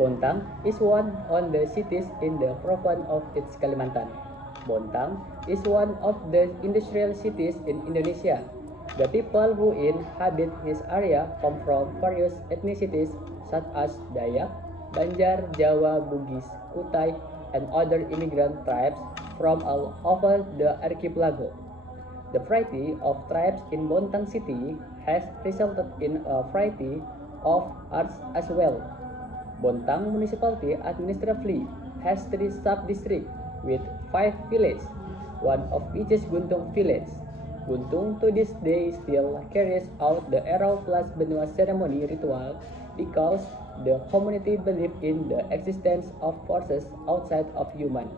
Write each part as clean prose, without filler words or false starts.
Bontang is one of the cities in the province of its Kalimantan. Bontang is one of the industrial cities in Indonesia. The people who inhabit this area come from various ethnicities such as Dayak, Banjar, Jawa, Bugis, Kutai, and other immigrant tribes from all over the archipelago. The variety of tribes in Bontang City has resulted in a variety of arts as well. Bontang municipality administratively has 3 sub-districts with 5 villages, one of which is Guntung village. Guntung to this day still carries out the Erau plus Benua ceremony ritual because the community believes in the existence of forces outside of human,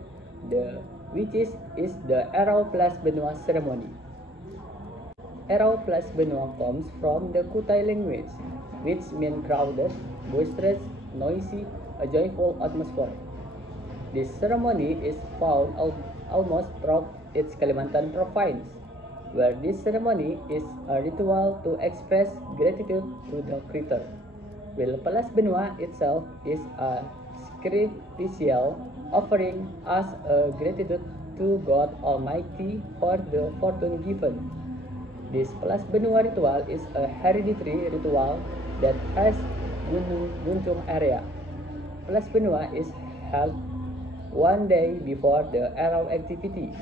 which is the Erau plus Benua ceremony. Erau plus Benua comes from the Kutai language, which means crowded, boisterous, noisy, a joyful atmosphere. This ceremony is found almost throughout its Kalimantan province, where this ceremony is a ritual to express gratitude to the creator, while Pelas Benua itself is a sacrificial offering as a gratitude to God Almighty for the fortune given. This Pelas Benua ritual is a hereditary ritual that has Guntung area. Pelas Benua is held one day before the Erau activity.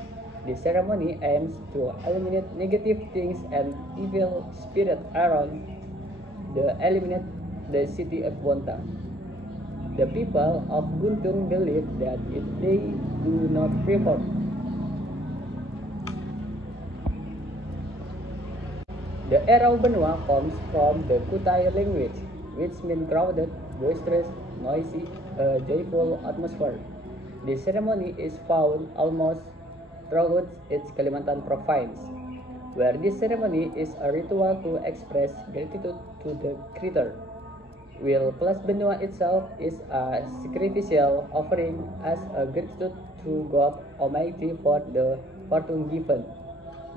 This ceremony aims to eliminate negative things and evil spirits around eliminate the city of Bontang. The people of Guntung believe that if they do not perform, the Erau Benua comes from the Kutai language, which means crowded, boisterous, noisy, a joyful atmosphere. This ceremony is found almost throughout its Kalimantan province, where this ceremony is a ritual to express gratitude to the creator, while Pelas Benua itself is a sacrificial offering as a gratitude to God Almighty for the fortune given.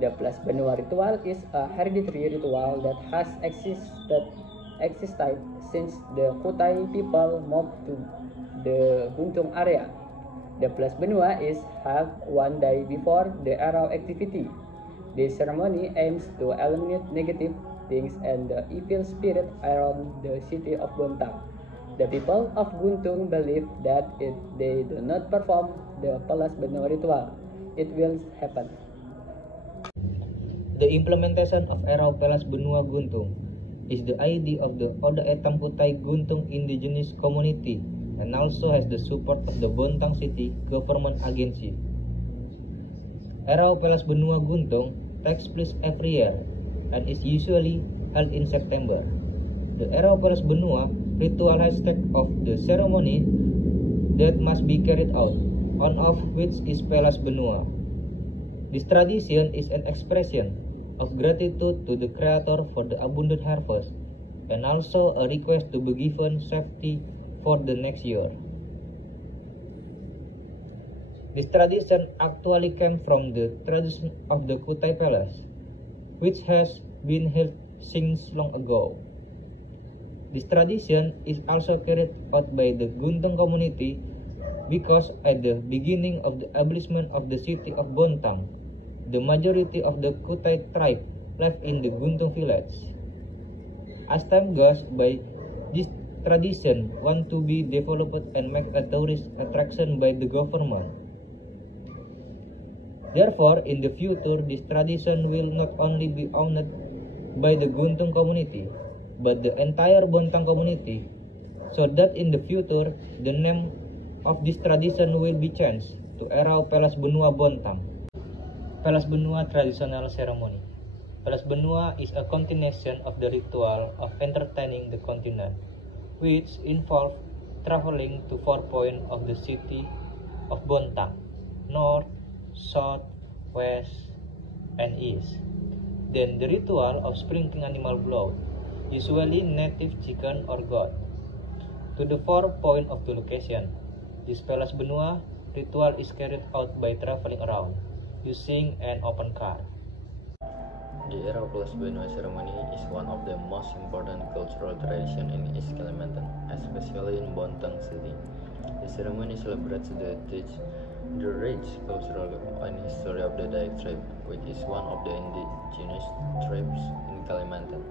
The Pelas Benua ritual is a hereditary ritual that has existed since the Kutai people moved to the Guntung area. The Pelas Benua is held one day before the Erau activity. This ceremony aims to eliminate negative things and the evil spirit around the city of Bontang. The people of Guntung believe that if they do not perform the Pelas Benua ritual, it will happen. The implementation of Erau Pelas Benua Guntung is the idea of the Oda Etam Kutai Guntung indigenous community and also has the support of the Bontang City government agency. Erau Pelas Benua Guntung takes place every year and is usually held in September. The Erau Pelas Benua ritual has step of the ceremony that must be carried out, one of which is Pelas Benua. This tradition is an expression of gratitude to the Creator for the abundant harvest and also a request to be given safety for the next year. This tradition actually came from the tradition of the Kutai Palace, which has been held since long ago. This tradition is also carried out by the Guntung community because at the beginning of the establishment of the city of Bontang, the majority of the Kutai tribe lived in the Guntung village. As time goes by, this tradition want to be developed and make a tourist attraction by the government. Therefore, in the future, this tradition will not only be honored by the Guntung community, but the entire Bontang community, so that in the future, the name of this tradition will be changed to Erau Pelas Benua Bontang. Pelas Benua traditional ceremony. Pelas Benua is a continuation of the ritual of entertaining the continent, which involves traveling to 4 points of the city of Bontang, north, south, west, and east. Then the ritual of sprinkling animal blood, usually native chicken or goat, to the 4 points of the location. This Pelas Benua ritual is carried out by traveling around using an open car. The Era Plus Benua ceremony is one of the most important cultural traditions in East Kalimantan, especially in Bontang City. The ceremony celebrates the rich cultural and history of the Dayak tribe, which is one of the indigenous tribes in Kalimantan.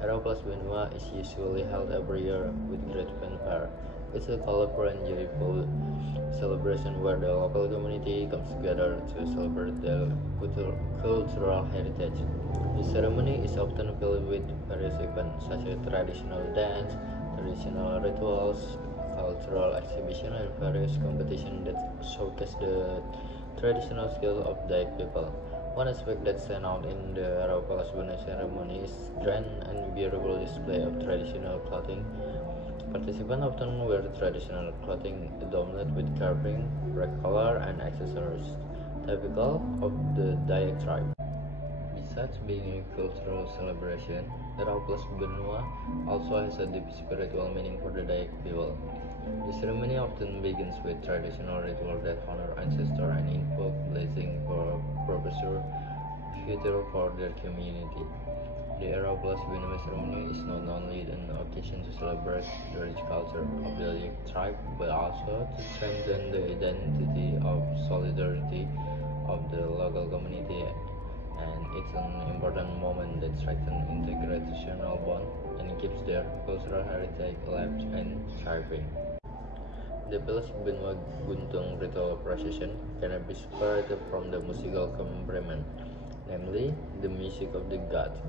Era Plus Benua is usually held every year with great fanfare. It's a colorful and joyful celebration where the local community comes together to celebrate their cultural heritage. The ceremony is often filled with various events such as traditional dance, traditional rituals, cultural exhibition, and various competitions that showcase the traditional skill of Dayak people. One aspect that stands out in the Arapalas Buna ceremony is grand and beautiful display of traditional clothing. Participants often wear traditional clothing adorned with carving, bright color, and accessories, typical of the Dayak tribe. Besides being a cultural celebration, the Rauplas Benua also has a deep spiritual meaning for the Dayak people. The ceremony often begins with traditional rituals that honor ancestors and invoke blessing for prosperous future for their community. The Rauplas Benua ceremony is not only an occasion to celebrate the rich culture of the Dayak tribe, but also to strengthen the identity of solidarity of the local community, and it's an important moment that strengthens intergenerational bond and keeps their cultural heritage alive and thriving. The Belas Benua Guntung ritual procession cannot be separated from the musical accompaniment, namely the music of the gods.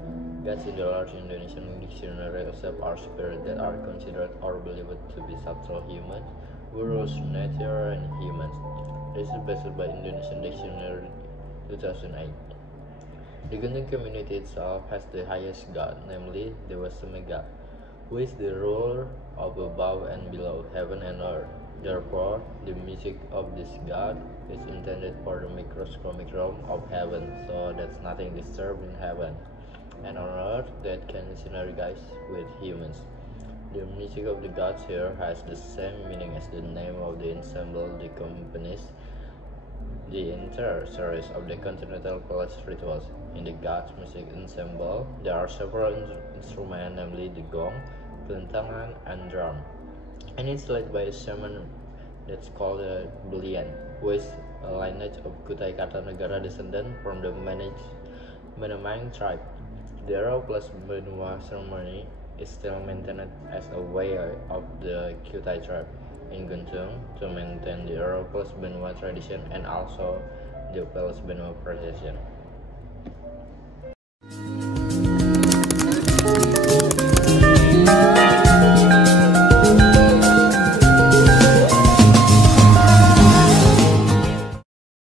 Gods in the large Indonesian dictionary accept our spirits that are considered or believed to be subtle humans, gurus, nature, and humans. This is based by Indonesian Dictionary 2008. The Guntung community itself has the highest god, namely Dewa Semega, who is the ruler of above and below, heaven and earth. Therefore, the music of this god is intended for the microscopic realm of heaven, so that's nothing disturbed in heaven, and on earth that can synergize with humans. The music of the gods here has the same meaning as the name of the ensemble that accompanies the entire series of the Continental Palace rituals. In the gods music ensemble, there are several instruments, namely the gong, kelentangan, and drum, and it's led by a shaman that's called a Belian, who is a lineage of Kutai Kartanegara descendant from the Menemang tribe. The Ero plus Benua ceremony is still maintained as a way of the Kutai tribe in Guntung to maintain the Ero plus Benua tradition and also the Pelas Benua procession.